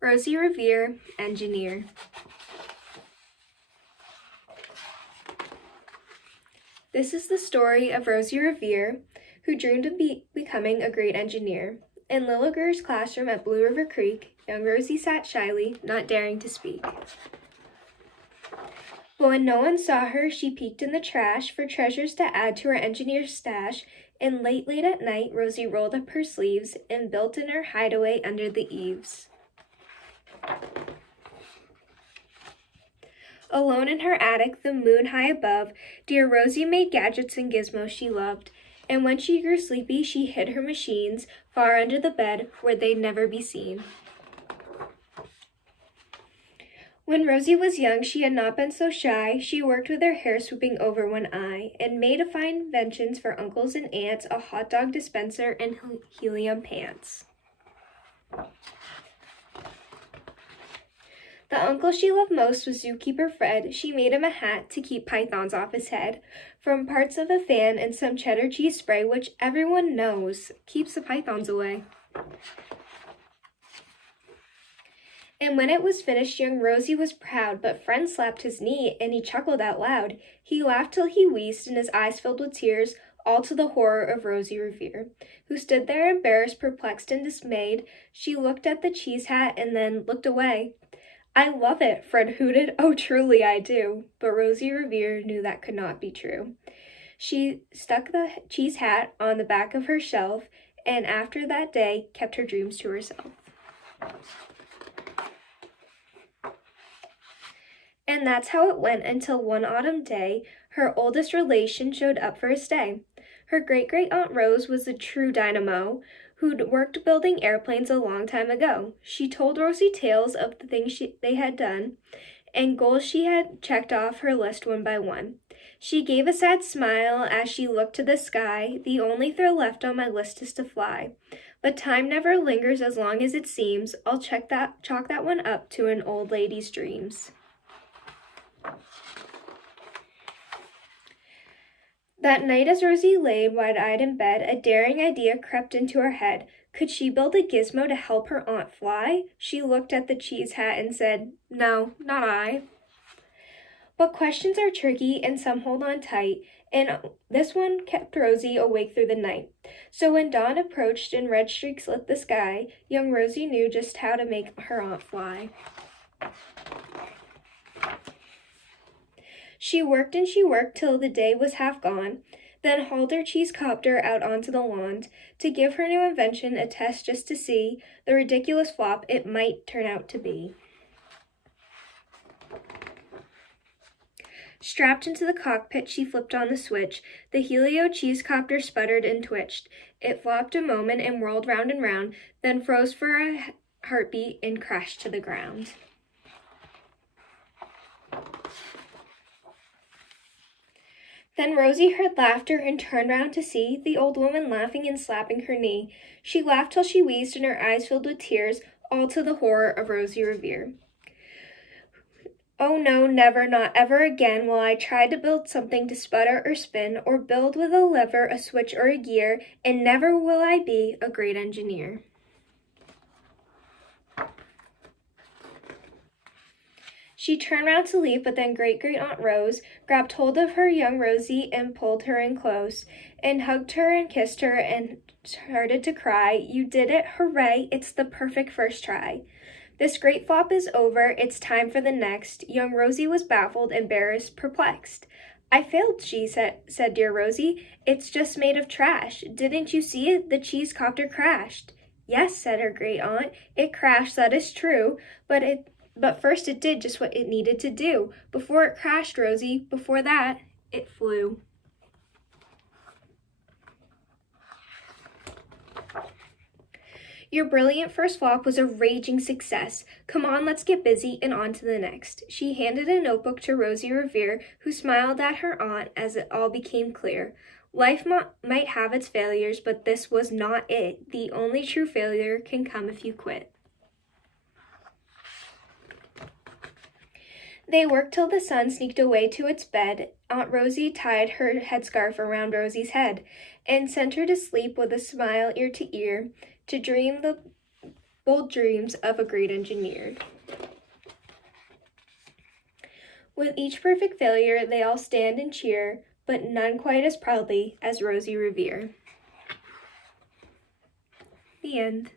Rosie Revere, engineer. This is the story of Rosie Revere, who dreamed of becoming a great engineer. In Little Ger's classroom at Blue River Creek, young Rosie sat shyly, not daring to speak. But when no one saw her, she peeked in the trash for treasures to add to her engineer's stash, and late at night, Rosie rolled up her sleeves and built in her hideaway under the eaves. Alone in her attic, the moon high above, dear Rosie made gadgets and gizmos she loved, and when she grew sleepy, she hid her machines far under the bed where they'd never be seen. When Rosie was young, she had not been so shy. She worked with her hair swooping over one eye and made fine inventions for uncles and aunts, a hot dog dispenser and helium pants. The uncle she loved most was zookeeper Fred. She made him a hat to keep pythons off his head, from parts of a fan and some cheddar cheese spray, which everyone knows keeps the pythons away. And when it was finished, young Rosie was proud, but Friend slapped his knee, and he chuckled out loud. He laughed till he wheezed, and his eyes filled with tears, all to the horror of Rosie Revere, who stood there embarrassed, perplexed, and dismayed. She looked at the cheese hat and then looked away. "I love it," Fred hooted. "Oh, truly I do." But Rosie Revere knew that could not be true. She stuck the cheese hat on the back of her shelf, and after that day, kept her dreams to herself. And that's how it went until one autumn day, her oldest relation showed up for a stay. Her great-great-aunt Rose was a true dynamo, who'd worked building airplanes a long time ago. She told Rosie tales of the things they had done, and goals she had checked off her list one by one. She gave a sad smile as she looked to the sky. "The only thrill left on my list is to fly. But time never lingers as long as it seems. I'll chalk that one up to an old lady's dreams." That night as Rosie lay wide-eyed in bed, a daring idea crept into her head. Could she build a gizmo to help her aunt fly? She looked at the cheese hat and said, "No, not I." But questions are tricky and some hold on tight, and this one kept Rosie awake through the night. So when dawn approached and red streaks lit the sky, young Rosie knew just how to make her aunt fly. She worked till the day was half gone, then hauled her cheese copter out onto the lawn to give her new invention a test just to see the ridiculous flop it might turn out to be. Strapped into the cockpit, she flipped on the switch. The helio cheese copter sputtered and twitched. It flopped a moment and whirled round and round, then froze for a heartbeat and crashed to the ground. Then Rosie heard laughter and turned round to see the old woman laughing and slapping her knee. She laughed till she wheezed and her eyes filled with tears, all to the horror of Rosie Revere. "Oh no, never, not ever again will I try to build something to sputter or spin, or build with a lever, a switch, or a gear, and never will I be a great engineer." She turned round to leave, but then great-great-aunt Rose grabbed hold of her young Rosie and pulled her in close, and hugged her and kissed her and started to cry. "You did it, hooray, it's the perfect first try. This great flop is over, it's time for the next." Young Rosie was baffled, embarrassed, perplexed. "I failed," she said, "dear Rosie, it's just made of trash. Didn't you see it? The cheese copter crashed." "Yes," said her great-aunt, "it crashed, that is true, but first it did just what it needed to do. Before it crashed, Rosie, before that, it flew." "Your brilliant first flop was a raging success. Come on, let's get busy and on to the next." She handed a notebook to Rosie Revere, who smiled at her aunt as it all became clear. Life might have its failures, but this was not it. The only true failure can come if you quit. They worked till the sun sneaked away to its bed. Aunt Rosie tied her headscarf around Rosie's head and sent her to sleep with a smile ear to ear, to dream the bold dreams of a great engineer. With each perfect failure, they all stand and cheer, but none quite as proudly as Rosie Revere. The end.